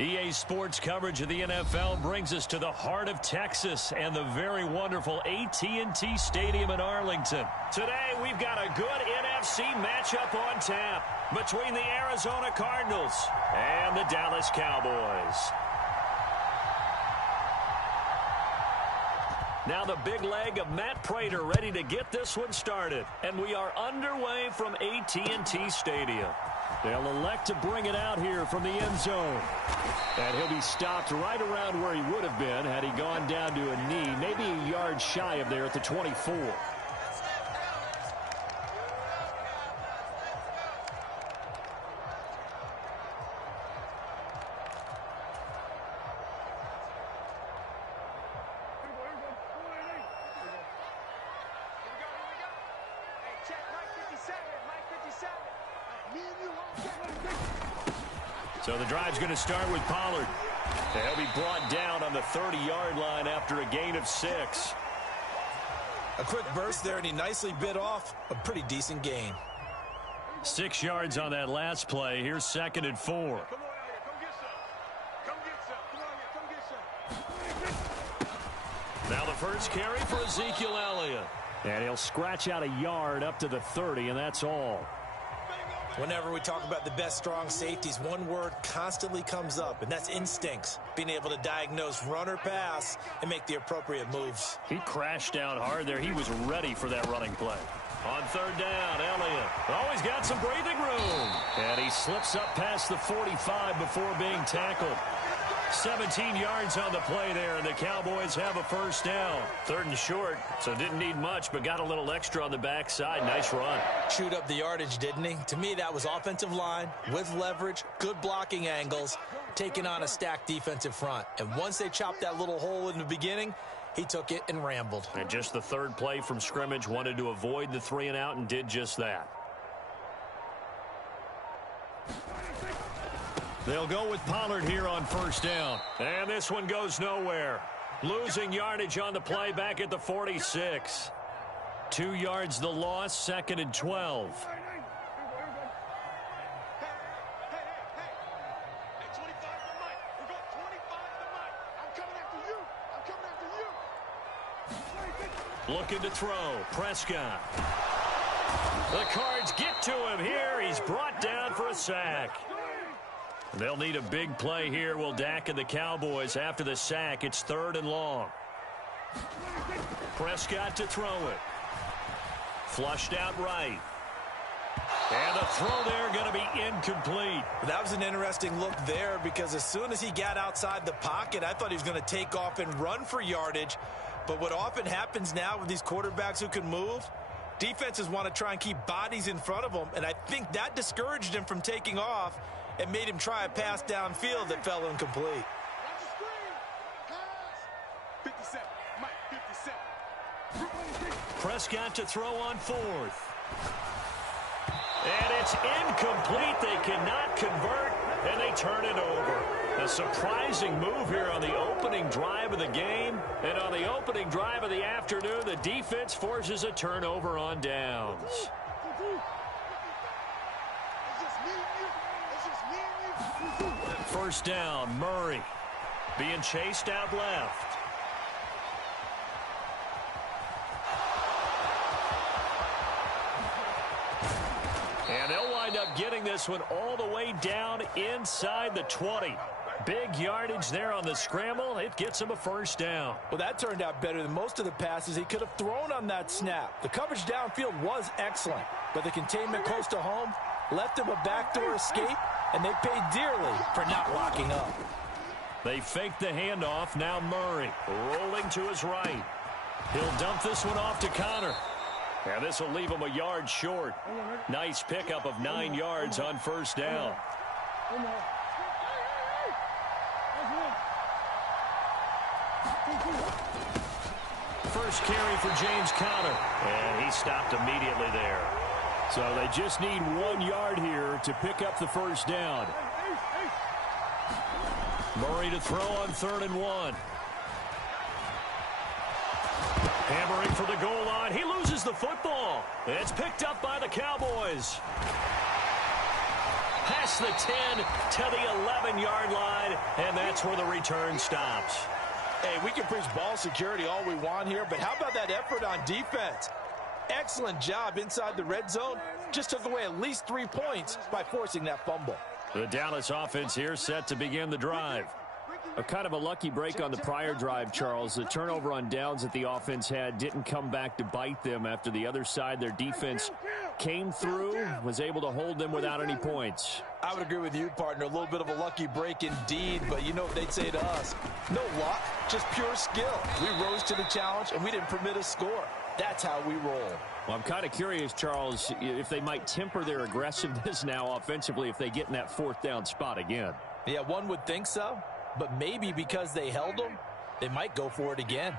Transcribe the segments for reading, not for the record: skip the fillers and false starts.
EA Sports coverage of the NFL brings us to the heart of Texas and the very wonderful AT&T Stadium in Arlington. Today, we've got a good NFC matchup on tap between the Arizona Cardinals and the Dallas Cowboys. Now the big leg of Matt Prater ready to get this one started. And we are underway from AT&T Stadium. They'll elect to bring it out here from the end zone. And he'll be stopped right around where he would have been had he gone down to a knee, maybe a yard shy of there at the 24. So the drive's going to start with Pollard. He'll be brought down on the 30-yard line after a gain of 6. A quick burst there, and he nicely bit off a pretty decent gain. 6 yards on that last play. Here's 2nd and 4. Now the first carry for Ezekiel Elliott. And he'll scratch out a yard up to the 30, and that's all. Whenever we talk about the best strong safeties, one word constantly comes up, and that's instincts. Being able to diagnose run or pass and make the appropriate moves. He crashed down hard there. He was ready for that running play. On 3rd down, Elliott. Always got some breathing room. And he slips up past the 45 before being tackled. 17 yards on the play there, and the Cowboys have a first down. 3rd and short, so didn't need much, but got a little extra on the backside. Nice run. Chewed up the yardage, didn't he? To me, that was offensive line with leverage, good blocking angles, taking on a stacked defensive front. And once they chopped that little hole in the beginning, he took it and rambled. And just the 3rd play from scrimmage, wanted to avoid the 3-and-out and did just that. They'll go with Pollard here on 1st down. And this one goes nowhere. Losing yardage on the play back at the 46. 2 yards the loss, 2nd and 12. Looking to throw. Prescott. The Cards get to him here. He's brought down for a sack. They'll need a big play here, will Dak and the Cowboys. After the sack, it's 3rd and long. Prescott to throw it. Flushed out right. And the throw there going to be incomplete. That was an interesting look there because as soon as he got outside the pocket, I thought he was going to take off and run for yardage. But what often happens now with these quarterbacks who can move, defenses want to try and keep bodies in front of them. And I think that discouraged him from taking off and made him try a pass downfield that fell incomplete. Prescott to throw on 4th. And it's incomplete. They cannot convert, and they turn it over. A surprising move here on the opening drive of the game. And on the opening drive of the afternoon, the defense forces a turnover on downs. First down, Murray. Being chased out left. And they'll wind up getting this one all the way down inside the 20. Big yardage there on the scramble. It gets him a first down. Well, that turned out better than most of the passes he could have thrown on that snap. The coverage downfield was excellent, but the containment close to home left him a backdoor escape, and they paid dearly for not locking up. They fake the handoff. Now Murray rolling to his right. He'll dump this one off to Connor. And this will leave him a yard short. Nice pickup of 9 yards on first down. First carry for James Conner. And he stopped immediately there. So they just need 1 yard here to pick up the first down. Murray to throw on 3rd and 1. Hammering for the goal line. He loses the football. It's picked up by the Cowboys. past the 10 to the 11-yard line, and that's where the return stops. Hey, we can preach ball security all we want here, but how about that effort on defense? Excellent job inside the red zone. Just took away at least 3 points by forcing that fumble. The Dallas offense here set to begin the drive. A kind of a lucky break on the prior drive, Charles. The turnover on downs that the offense had didn't come back to bite them after the other side. Their defense came through, was able to hold them without any points. I would agree with you, partner. A little bit of a lucky break indeed, but you know what they'd say to us. No luck, just pure skill. We rose to the challenge, and we didn't permit a score. That's how we roll. Well, I'm kind of curious, Charles, if they might temper their aggressiveness now offensively if they get in that 4th down spot again. Yeah, one would think so. But maybe because they held them, they might go for it again.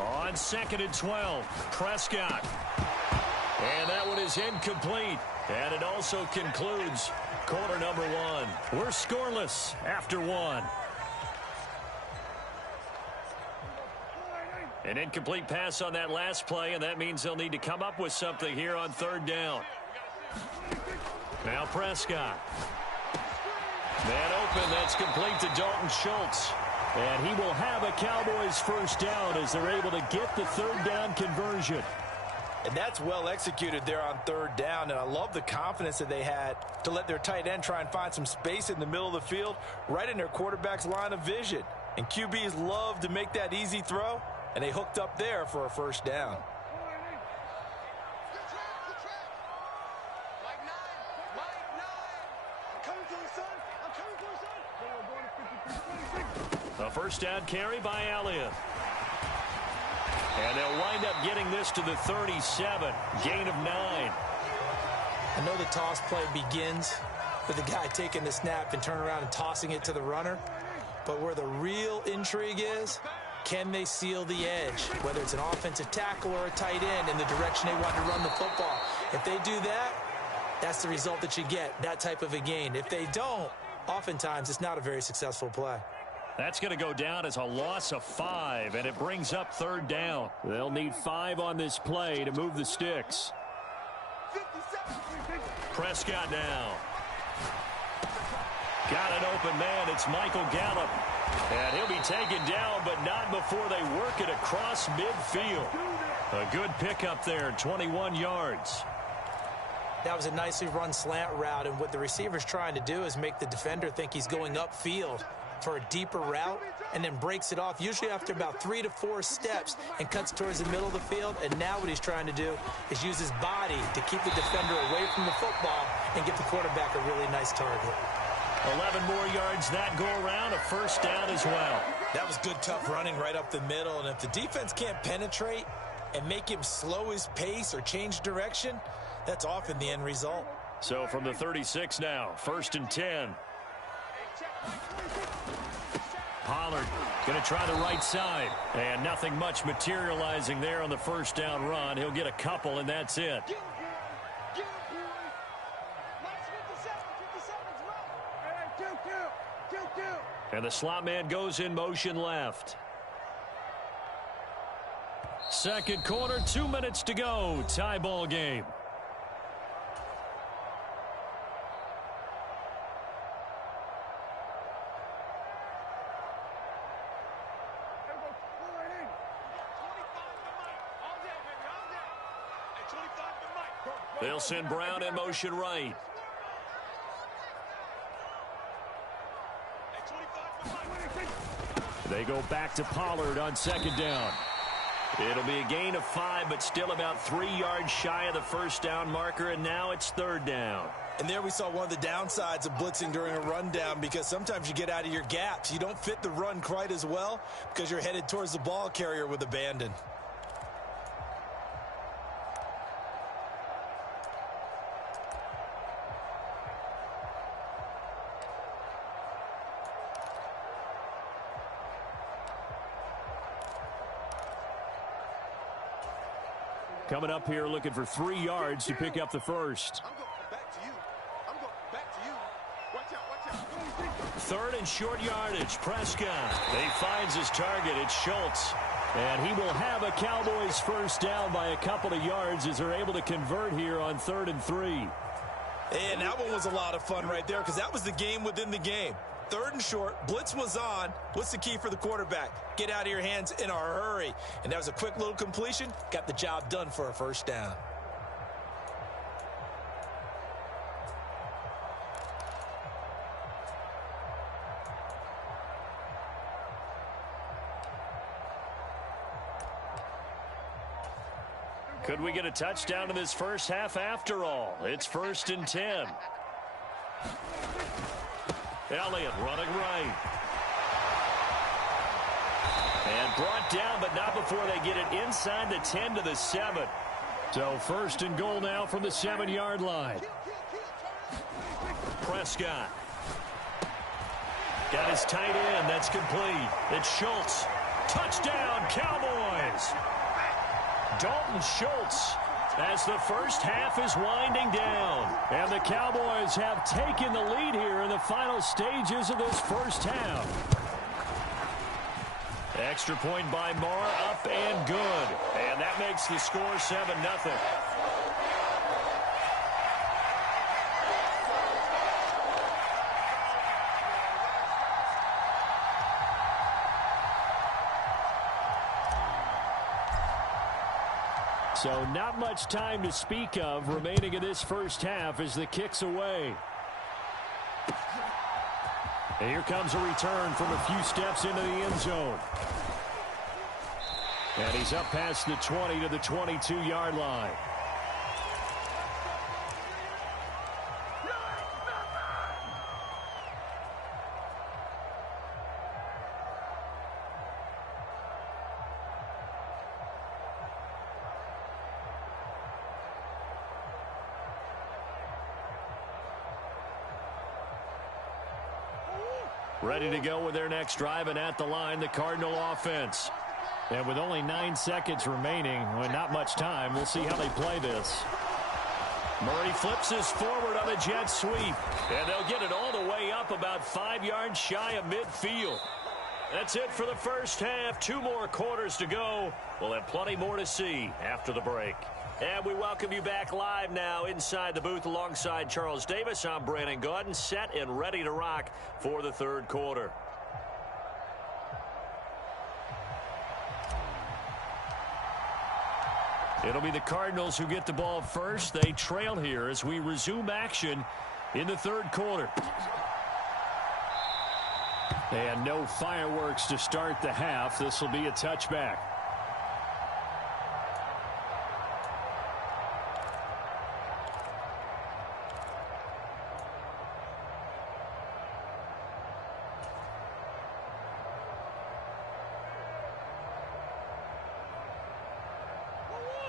On 2nd and 12, Prescott. And that one is incomplete. And it also concludes quarter number 1. We're scoreless after 1. An incomplete pass on that last play, and that means they'll need to come up with something here on 3rd down. Now Prescott. Man open, that's complete to Dalton Schultz. And he will have a Cowboys 1st down as they're able to get the 3rd down conversion. And that's well executed there on 3rd down. And I love the confidence that they had to let their tight end try and find some space in the middle of the field, right in their quarterback's line of vision. And QBs love to make that easy throw, and they hooked up there for a 1st down. A 1st down carry by Elliott. And they'll wind up getting this to the 37. Gain of 9. I know the toss play begins with the guy taking the snap and turning around and tossing it to the runner. But where the real intrigue is, can they seal the edge? Whether it's an offensive tackle or a tight end in the direction they want to run the football. If they do that, that's the result that you get, that type of a gain. If they don't, oftentimes it's not a very successful play. That's going to go down as a loss of 5, and it brings up 3rd down. They'll need 5 on this play to move the sticks. Prescott now. Got an open man. It's Michael Gallup. And he'll be taken down, but not before they work it across midfield. A good pickup there, 21 yards. That was a nicely run slant route, and what the receiver's trying to do is make the defender think he's going upfield for a deeper route, and then breaks it off, usually after about 3 to 4 steps, and cuts towards the middle of the field. And now what he's trying to do is use his body to keep the defender away from the football and get the quarterback a really nice target. 11 more yards that go around, a 1st down as well. That was good, tough running right up the middle, and if the defense can't penetrate and make him slow his pace or change direction, that's often the end result. So from the 36 now, 1st and 10. Pollard going to try the right side. And nothing much materializing there on the 1st down run. He'll get a couple, and that's it. And the slot man goes in motion left. 2nd quarter, 2 minutes to go. Tie ball game. They'll send Brown in motion right. They go back to Pollard on 2nd down. It'll be a gain of 5, but still about 3 yards shy of the 1st down marker, and now it's 3rd down. And there we saw one of the downsides of blitzing during a rundown, because sometimes you get out of your gaps. You don't fit the run quite as well because you're headed towards the ball carrier with abandon. Coming up here looking for 3 yards to pick up the 1st. Third and short yardage. Prescott. He finds his target. It's Schultz. And he will have a Cowboys first down by a couple of yards as they're able to convert here on 3rd and 3. And that one was a lot of fun right there because that was the game within the game. 3rd and short, blitz was on. What's the key for the quarterback? Get out of your hands in a hurry. And that was a quick little completion. Got the job done for a first down. Could we get a touchdown in this first half after all? It's 1st and 10. Elliott running right. And brought down, but not before they get it inside the 10 to the 7. So 1st and goal now from the 7-yard line. Prescott. Got his tight end. That's complete. It's Schultz. Touchdown, Cowboys. Dalton Schultz as the first half is winding down. And the Cowboys have taken the lead here in the final stages of this first half. Extra point by Marr, up and good. And that makes the score 7-0. So not much time to speak of remaining in this first half as the kick's away. And here comes a return from a few steps into the end zone. And he's up past the 20 to the 22-yard line. Ready to go with their next drive, and at the line, the Cardinal offense. And with only 9 seconds remaining, with not much time, we'll see how they play this. Murray flips this forward on a jet sweep, and they'll get it all the way up about 5 yards shy of midfield. That's it for the first half. 2 more quarters to go. We'll have plenty more to see after the break. And we welcome you back live now inside the booth alongside Charles Davis. I'm Brandon Gaudin, set and ready to rock for the third quarter. It'll be the Cardinals who get the ball first. They trail here as we resume action in the third quarter. And no fireworks to start the half. This will be a touchback.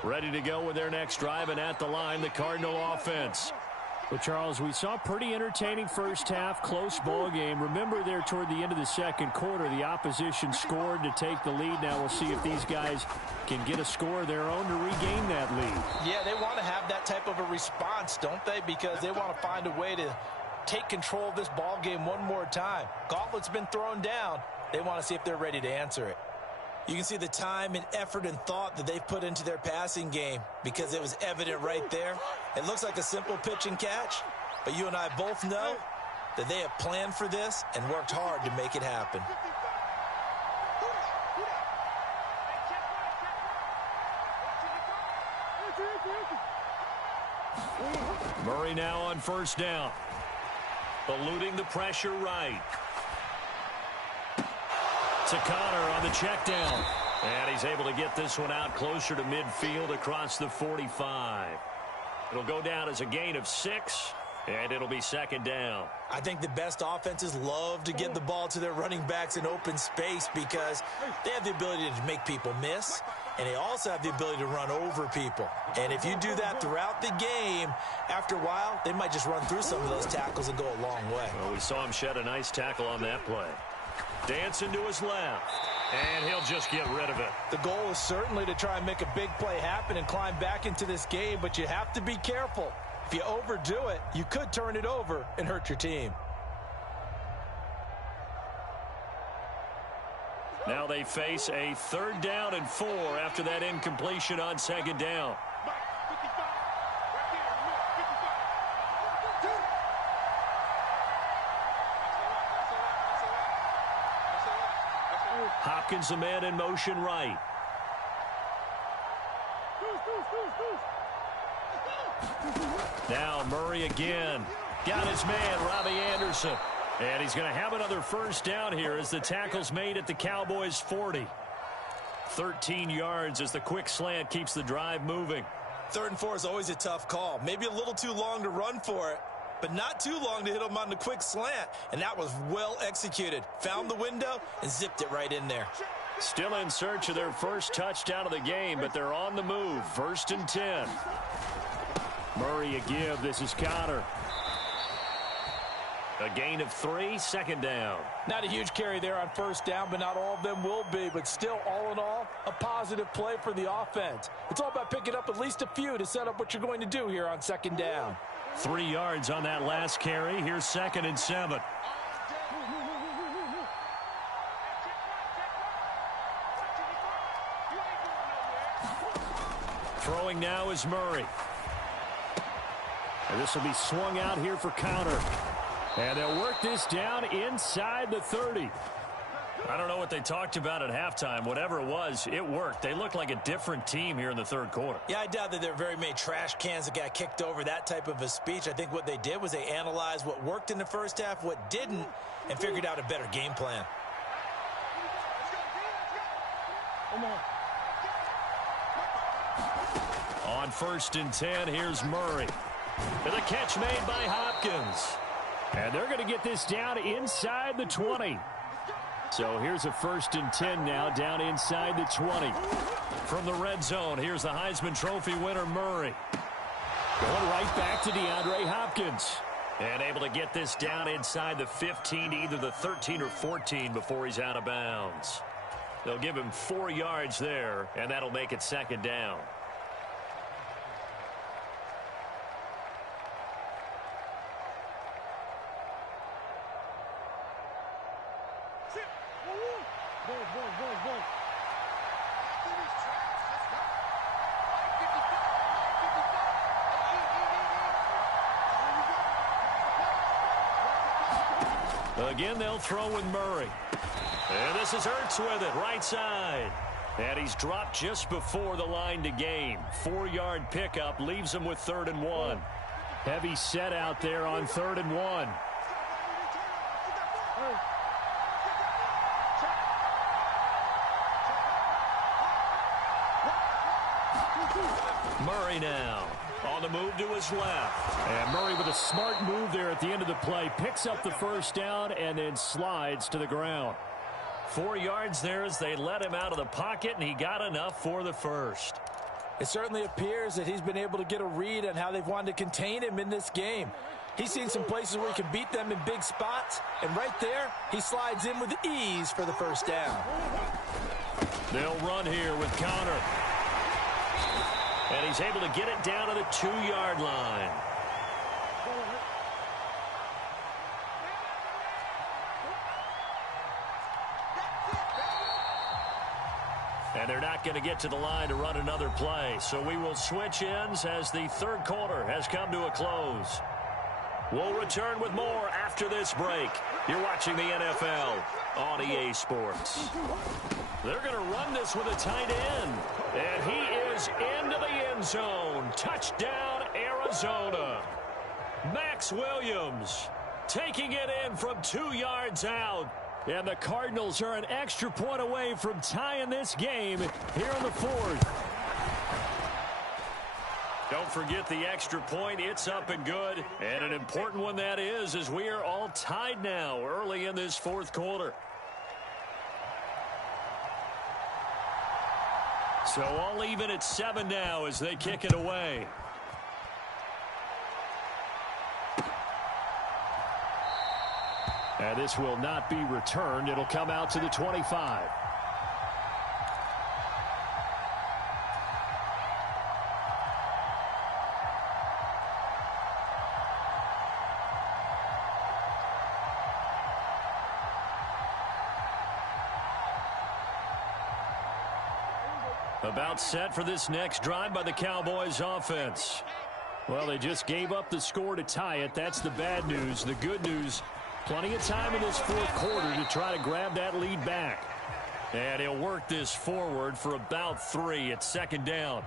Ready to go with their next drive, and at the line, the Cardinal offense. Well, Charles, we saw a pretty entertaining first half, close ball game. Remember there toward the end of the second quarter, the opposition scored to take the lead. Now we'll see if these guys can get a score of their own to regain that lead. Yeah, they want to have that type of a response, don't they? Because they want to find a way to take control of this ball game one more time. Gauntlet's been thrown down. They want to see if they're ready to answer it. You can see the time and effort and thought that they've put into their passing game because it was evident right there. It looks like a simple pitch and catch, but you and I both know that they have planned for this and worked hard to make it happen. Murray now on first down. Eluding the pressure right. To Connor on the check down. And he's able to get this one out closer to midfield across the 45. It'll go down as a gain of 6, and it'll be second down. I think the best offenses love to get the ball to their running backs in open space because they have the ability to make people miss, and they also have the ability to run over people. And if you do that throughout the game, after a while, they might just run through some of those tackles and go a long way. Well, we saw him shed a nice tackle on that play. Dancing to his left, and he'll just get rid of it. The goal is certainly to try and make a big play happen and climb back into this game, but you have to be careful. If you overdo it, you could turn it over and hurt your team. Now they face a 3rd down and 4 after that incompletion on 2nd down. Hopkins, a man in motion right. Now Murray again. Got his man, Robbie Anderson. And he's going to have another 1st down here as the tackle's made at the Cowboys' 40. 13 yards as the quick slant keeps the drive moving. 3rd and 4 is always a tough call. Maybe a little too long to run for it, but not too long to hit him on the quick slant. And that was well executed. Found the window and zipped it right in there. Still in search of their first touchdown of the game, but they're on the move. 1st and 10. Murray a give. This is Connor. A gain of 3, 2nd down. Not a huge carry there on 1st down, but not all of them will be. But still, all in all, a positive play for the offense. It's all about picking up at least a few to set up what you're going to do here on 2nd down. 3 yards on that last carry. Here's 2nd and 7. Throwing now is Murray. And this will be swung out here for Connor. And they'll work this down inside the 30. I don't know what they talked about at halftime. Whatever it was, it worked. They look like a different team here in the 3rd quarter. Yeah, I doubt that there are very many trash cans that got kicked over, that type of a speech. I think what they did was they analyzed what worked in the 1st half, what didn't, and figured out a better game plan. On 1st and 10, here's Murray. And the catch made by Hopkins. And they're going to get this down inside the 20. So here's a 1st and 10 now down inside the 20. From the red zone, here's the Heisman Trophy winner, Murray. Going right back to DeAndre Hopkins. And able to get this down inside the 15, either the 13 or 14 before he's out of bounds. They'll give him 4 yards there, and that'll make it 2nd down. Again, they'll throw with Murray. And this is Ertz with it, right side. And he's dropped just before the line to gain. 4-yard pickup leaves him with 3rd and 1. Heavy set out there on 3rd and 1. Murray now on the move to his left. And Murray with a smart move there at the end of the play. Picks up the 1st down and then slides to the ground. 4 yards there as they let him out of the pocket, and he got enough for the 1st. It certainly appears that he's been able to get a read on how they've wanted to contain him in this game. He's seen some places where he can beat them in big spots, and right there, he slides in with ease for the 1st down. They'll run here with Connor. And he's able to get it down to the 2-yard line. And they're not going to get to the line to run another play. So we will switch ends as the 3rd quarter has come to a close. We'll return with more after this break. You're watching the NFL on EA Sports. They're going to run this with a tight end. And he is into the end zone. Touchdown, Arizona. Max Williams taking it in from 2 yards out. And the Cardinals are an extra point away from tying this game here in the 4th. Don't forget the extra point. It's up and good. And an important one that is, as we are all tied now early in this 4th quarter. So all even at 7 now as they kick it away. And this will not be returned. It'll come out to the 25. About set for this next drive by the Cowboys offense. Well, they just gave up the score to tie it. That's the bad news. The good news, plenty of time in this fourth quarter to try to grab that lead back. And he'll work this forward for about 3 at second down.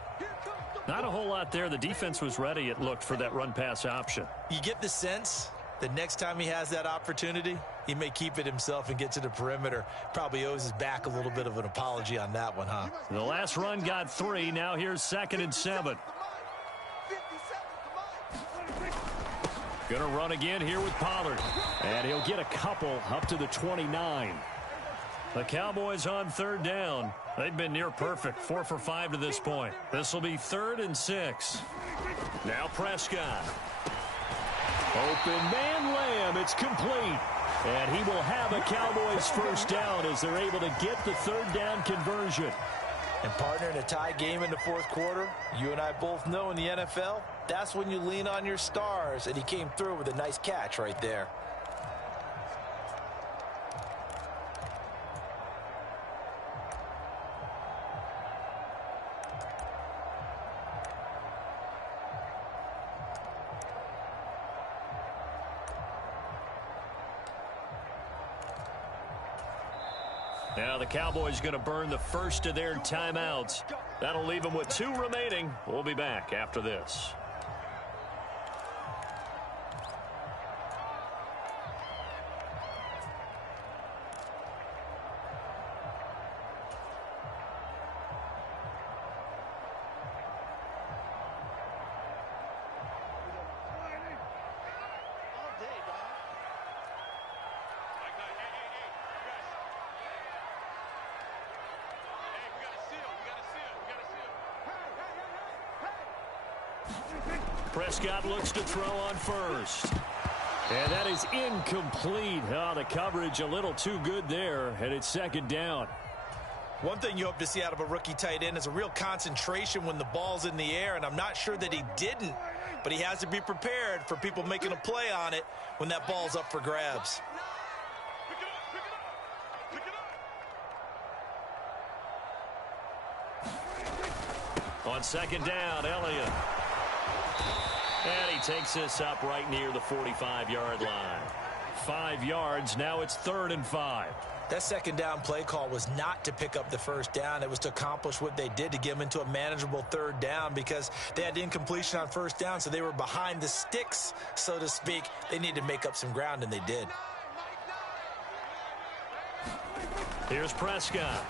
Not a whole lot there. The defense was ready, it looked, for that run-pass option. You get the sense that next time he has that opportunity, he may keep it himself and get to the perimeter. Probably owes his back a little bit of an apology on that one, huh? The last run got 3. Now here's 2nd and 7. Gonna run again here with Pollard. And he'll get a couple up to the 29. The Cowboys on 3rd down. They've been near perfect, 4 for 5 to this point. This will be 3rd and 6. Now Prescott. Open man Lamb. It's complete. And he will have a Cowboys first down as they're able to get the 3rd down conversion. And partner, in a tie game in the fourth quarter, you and I both know in the NFL, that's when you lean on your stars. And he came through with a nice catch right there. Now the Cowboys going to burn the first of their timeouts. That'll leave them with 2 remaining. We'll be back after this. Prescott looks to throw on first. And that is incomplete. Oh, the coverage a little too good there, and it's 2nd down. One thing you hope to see out of a rookie tight end is a real concentration when the ball's in the air, and I'm not sure that he didn't, but he has to be prepared for people making a play on it when that ball's up for grabs. On 2nd down, Elliott. And he takes this up right near the 45-yard line. 5 yards. Now it's 3rd and 5. That 2nd down play call was not to pick up the first down. It was to accomplish what they did, to get them into a manageable 3rd down, because they had incompletion on first down, so they were behind the sticks, so to speak. They needed to make up some ground, and they did. Here's Prescott.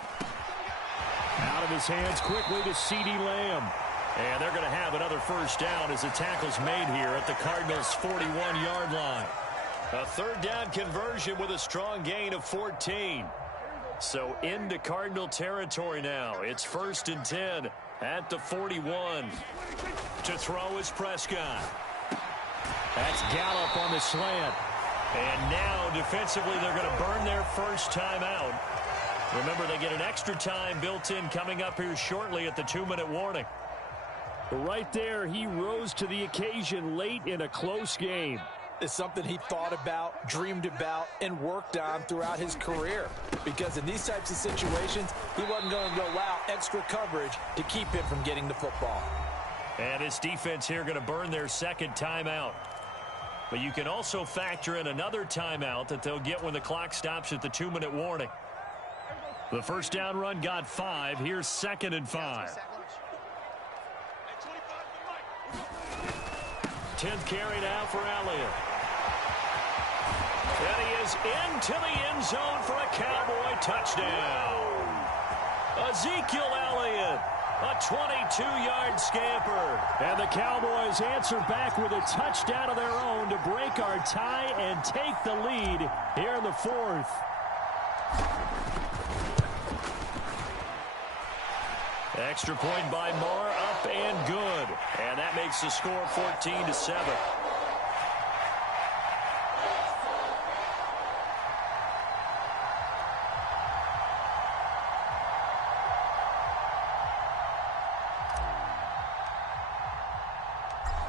Out of his hands quickly to CeeDee Lamb. And they're going to have another first down as the tackle's made here at the Cardinals' 41-yard line. A 3rd down conversion with a strong gain of 14. So into Cardinal territory now. It's 1st and 10 at the 41. To throw is Prescott. That's Gallup on the slant. And now defensively they're going to burn their first timeout. Remember, they get an extra time built in coming up here shortly at the 2-minute warning. Right there, he rose to the occasion late in a close game. It's something he thought about, dreamed about, and worked on throughout his career. Because in these types of situations, he wasn't going to go out extra coverage to keep him from getting the football. And his defense here going to burn their 2nd timeout. But you can also factor in another timeout that they'll get when the clock stops at the 2-minute warning. The first down run got 5. Here's 2nd and 5. 10th carry now for Elliott. And he is into the end zone for a Cowboy touchdown. Ezekiel Elliott, a 22-yard scamper. And the Cowboys answer back with a touchdown of their own to break our tie and take the lead here in the 4th. Extra point by Marr, up and good. And that makes the score 14-7.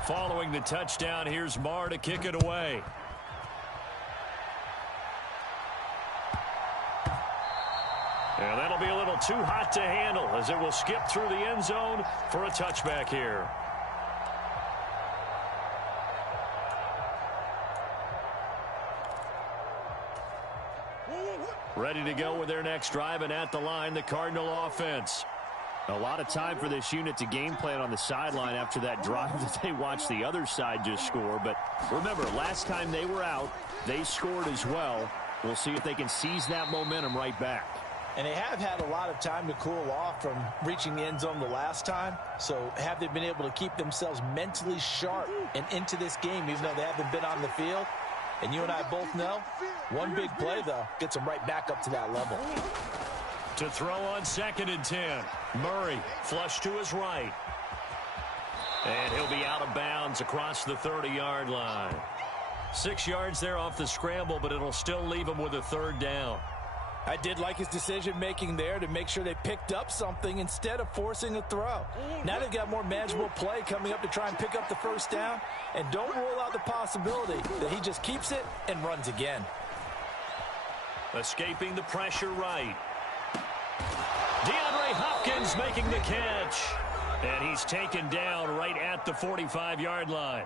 Following the touchdown, here's Marr to kick it away. And that'll be a little too hot to handle as it will skip through the end zone for a touchback here. Ready to go with their next drive, and at the line, the Cardinal offense. A lot of time for this unit to game plan on the sideline after that drive that they watched the other side just score. But remember, last time they were out, they scored as well. We'll see if they can seize that momentum right back. And they have had a lot of time to cool off from reaching the end zone the last time. So have they been able to keep themselves mentally sharp and into this game, even though they haven't been on the field? And you and I both know, one big play, though, gets them right back up to that level. To throw on 2nd and 10. Murray flush to his right. And he'll be out of bounds across the 30-yard line. 6 yards there off the scramble, but it'll still leave him with a 3rd down. I did like his decision-making there to make sure they picked up something instead of forcing a throw. Now they've got more manageable play coming up to try and pick up the 1st down. And don't rule out the possibility that he just keeps it and runs again. Escaping the pressure right. DeAndre Hopkins making the catch. And he's taken down right at the 45-yard line.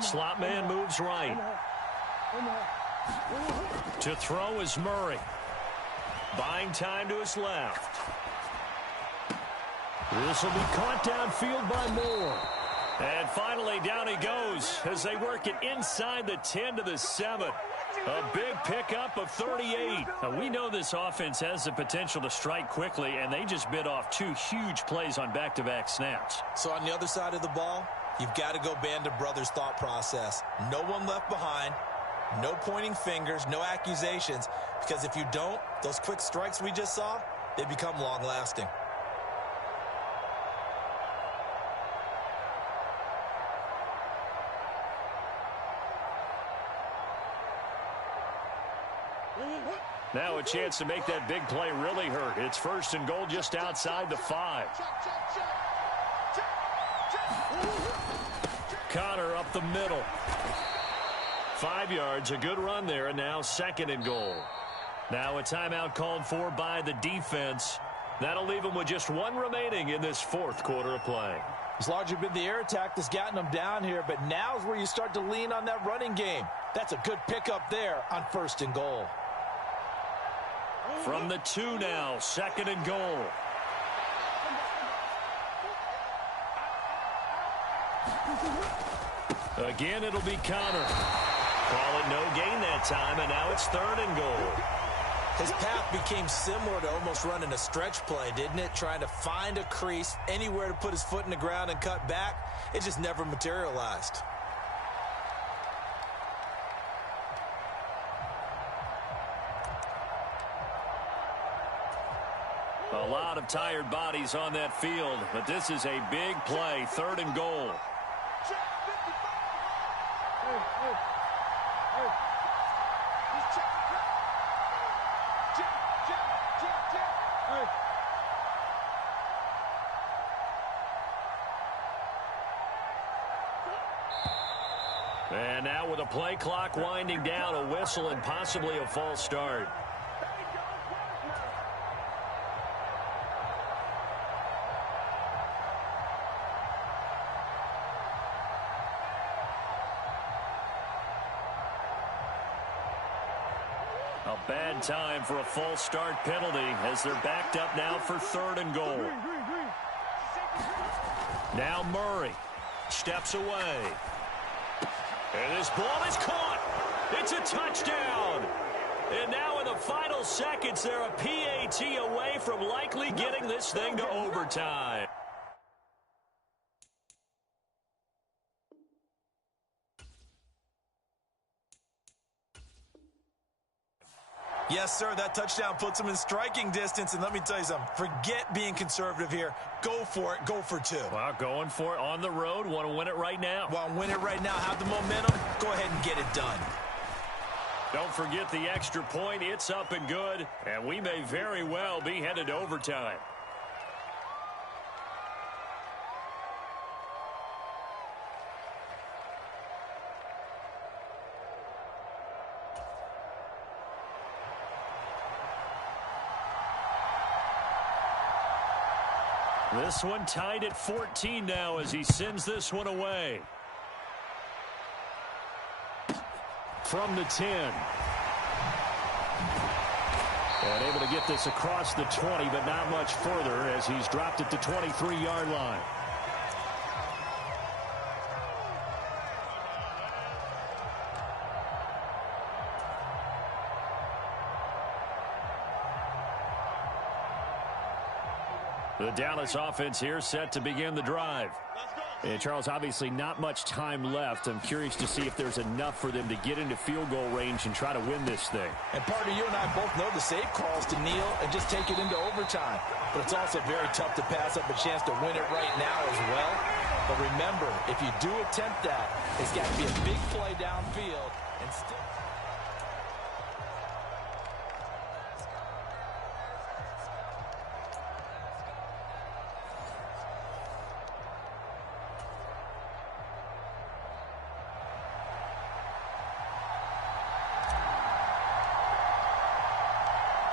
Slot man moves right. To throw is Murray. Buying time to his left. This will be caught downfield by Moore. And finally down he goes as they work it inside the 10 to the 7. A big pickup of 38. Now, we know this offense has the potential to strike quickly, and they just bit off 2 huge plays on back-to-back snaps. So on the other side of the ball, you've got to go Band of Brothers thought process. No one left behind, no pointing fingers, no accusations, because if you don't, those quick strikes we just saw, they become long-lasting. Now a chance to make that big play really hurt. It's 1st and goal just outside the 5. Connor up the middle. 5 yards, a good run there, and now 2nd and goal. Now a timeout called for by the defense. That'll leave them with just 1 remaining in this 4th quarter of play. It's largely been the air attack that's gotten them down here, but now's where you start to lean on that running game. That's a good pickup there on 1st and goal. From the 2 now, 2nd and goal. Again, it'll be Connor. Call it no gain that time, and now it's 3rd and goal. His path became similar to almost running a stretch play, didn't it? Trying to find a crease, anywhere to put his foot in the ground and cut back. It just never materialized. A lot of tired bodies on that field, but this is a big play, 3rd and goal. And now with a play clock winding down, a whistle and possibly a false start. A bad time for a false start penalty as they're backed up now for 3rd and goal. Now Murray steps away. And this ball is caught. It's a touchdown. And now in the final seconds, they're a PAT away from likely getting this thing to overtime. Yes, sir, that touchdown puts him in striking distance. And let me tell you something, forget being conservative here. Go for it. Go for 2. Well, going for it on the road. Want to win it right now. Want to win it right now. Have the momentum. Go ahead and get it done. Don't forget the extra point. It's up and good. And we may very well be headed to overtime. This one tied at 14 now as he sends this one away. From the 10. And able to get this across the 20, but not much further as he's dropped at the 23-yard line. The Dallas offense here set to begin the drive. And Charles, obviously not much time left. I'm curious to see if there's enough for them to get into field goal range and try to win this thing. And partner, you and I both know the save calls to kneel and just take it into overtime. But it's also very tough to pass up a chance to win it right now as well. But remember, if you do attempt that, it's got to be a big play downfield and still...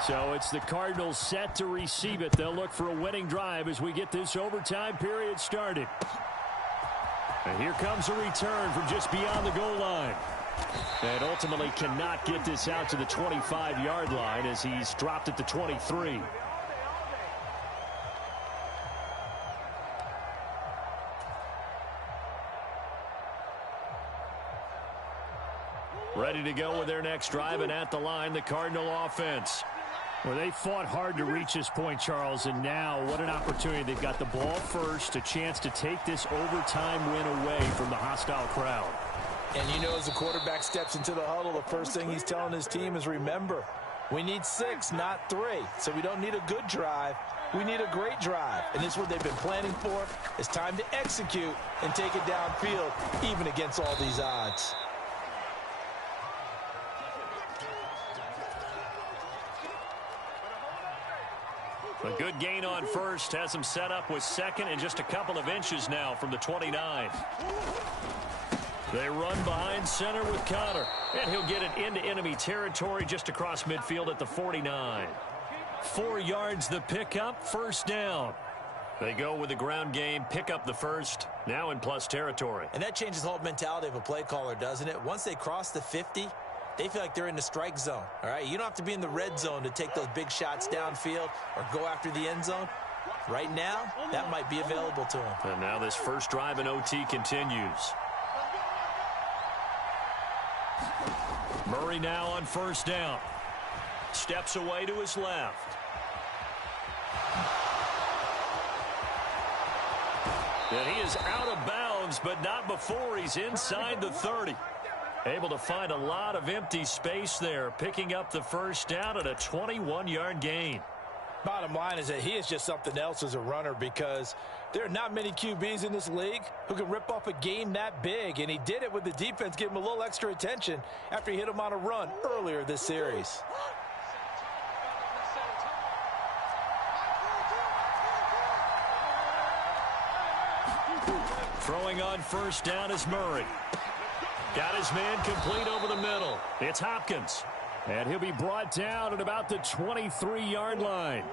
So it's the Cardinals set to receive it. They'll look for a winning drive as we get this overtime period started. And here comes a return from just beyond the goal line. And ultimately cannot get this out to the 25-yard line as he's dropped at the 23. Ready to go with their next drive, and at the line, the Cardinal offense. Well, they fought hard to reach this point, Charles, and now what an opportunity. They've got the ball first, a chance to take this overtime win away from the hostile crowd. And you know, as the quarterback steps into the huddle, the first thing he's telling his team is, remember, we need 6, not 3. So we don't need a good drive. We need a great drive. And this is what they've been planning for. It's time to execute and take it downfield, even against all these odds. A good gain on first has him set up with second and just a couple of inches now from the 29. They run behind center with Connor, and he'll get it into enemy territory just across midfield at the 49. 4 yards the pickup, first down. They go with the ground game, pick up the first, now in plus territory. And that changes the whole mentality of a play caller, doesn't it? Once they cross the 50, they feel like they're in the strike zone, all right? You don't have to be in the red zone to take those big shots downfield or go after the end zone. Right now, that might be available to them. And now this first drive in OT continues. Murray now on first down. Steps away to his left. And he is out of bounds, but not before he's inside the 30. Able to find a lot of empty space there, picking up the first down at a 21-yard gain. Bottom line is that he is just something else as a runner, because there are not many QBs in this league who can rip off a game that big, and he did it with the defense giving him a little extra attention after he hit him on a run earlier this series. Throwing on first down is Murray. Got his man complete over the middle. It's Hopkins. And he'll be brought down at about the 23-yard line.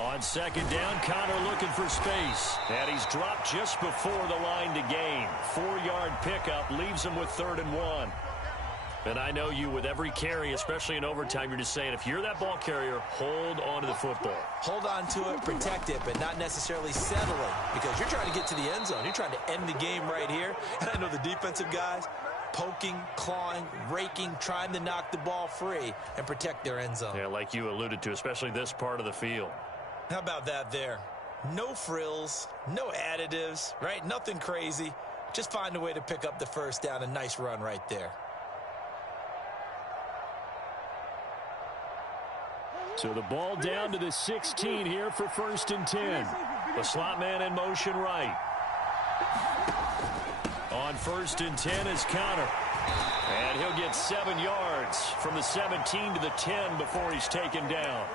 On second down, Connor looking for space. And he's dropped just before the line to gain. 4-yard pickup leaves him with 3rd and 1. And I know you, with every carry, especially in overtime, you're just saying, if you're that ball carrier, hold on to the football. Hold on to it, protect it, but not necessarily settle it, because you're trying to get to the end zone. You're trying to end the game right here. And I know the defensive guys poking, clawing, raking, trying to knock the ball free and protect their end zone. Yeah, like you alluded to, especially this part of the field. How about that there? No frills, no additives, right? Nothing crazy. Just find a way to pick up the first down. A nice run right there. So the ball down to the 16 here for 1st and 10. The slot man in motion right. On 1st and 10 is Connor. And he'll get 7 yards from the 17 to the 10 before he's taken down.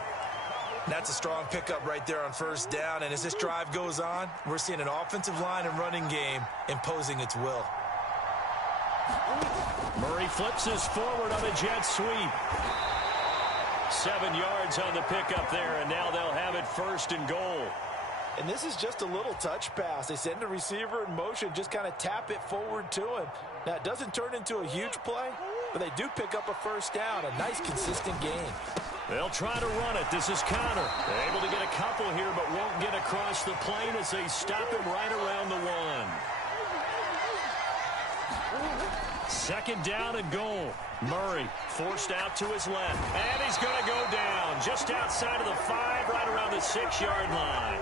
That's a strong pickup right there on first down. And as this drive goes on, we're seeing an offensive line and running game imposing its will. Murray flips his forward on a jet sweep. 7 yards on the pickup there, and now they'll have it 1st and goal. And this is just a little touch pass. They send the receiver in motion, just kind of tap it forward to him. Now, it doesn't turn into a huge play, but they do pick up a 1st down. A nice, consistent gain. They'll try to run it. This is Connor. They're able to get a couple here, but won't get across the plane as they stop him right around the 1. 2nd down and goal. Murray forced out to his left. And he's going to go down just outside of the 5, right around the 6-yard line.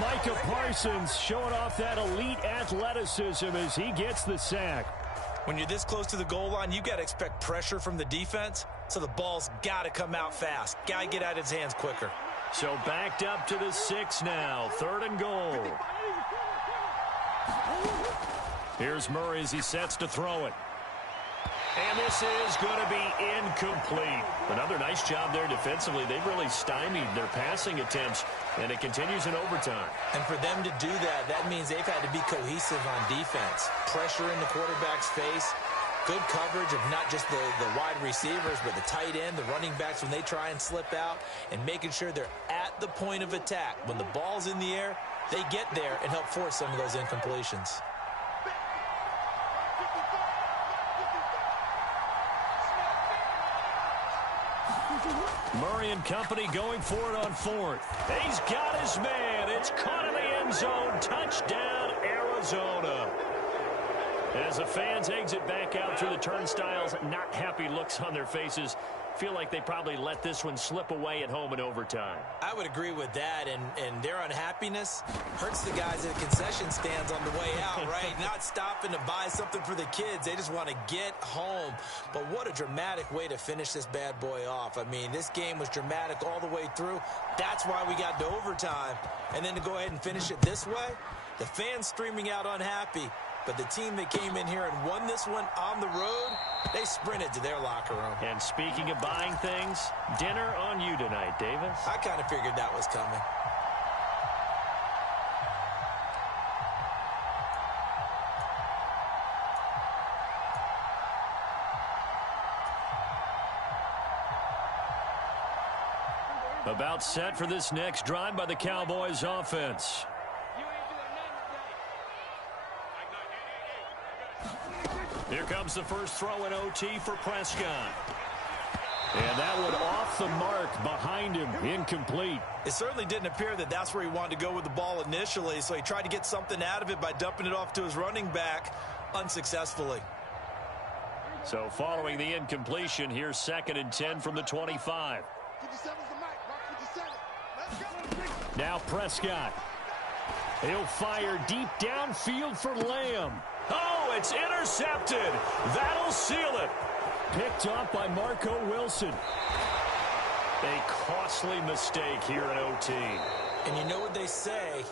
Micah Parsons showing off that elite athleticism as he gets the sack. When you're this close to the goal line, you've got to expect pressure from the defense, so the ball's got to come out fast. Got to get out of his hands quicker. So backed up to the 6 now. 3rd and goal. Here's Murray as he sets to throw it. And this is going to be incomplete. Another nice job there defensively. They've really stymied their passing attempts, and it continues in overtime. And for them to do that, that means they've had to be cohesive on defense. Pressure in the quarterback's face. Good coverage of not just the wide receivers, but the tight end, the running backs when they try and slip out, and making sure they're at the point of attack. When the ball's in the air, they get there and help force some of those incompletions. Murray and company going for it on 4th. He's got his man. It's caught in the end zone. Touchdown, Arizona. As the fans exit back out through the turnstiles, not happy looks on their faces. Feel like they probably let this one slip away at home in overtime. I would agree with that, and their unhappiness hurts the guys at the concession stands on the way out, right? Not stopping to buy something for the kids. They just want to get home. But what a dramatic way to finish this bad boy off. I mean, this game was dramatic all the way through. That's why we got to overtime. And then to go ahead and finish it this way, the fans streaming out unhappy. But the team that came in here and won this one on the road, they sprinted to their locker room. And speaking of buying things, dinner on you tonight, Davis. I kind of figured that was coming. About set for this next drive by the Cowboys offense. Here comes the first throw in OT for Prescott. And that one off the mark behind him, incomplete. It certainly didn't appear that that's where he wanted to go with the ball initially, so he tried to get something out of it by dumping it off to his running back unsuccessfully. So following the incompletion, here's 2nd and 10 from the 25. Now Prescott. He'll fire deep downfield for Lamb. Oh, it's intercepted. That'll seal it. Picked off by Marco Wilson. A costly mistake here in OT. And you know what they say,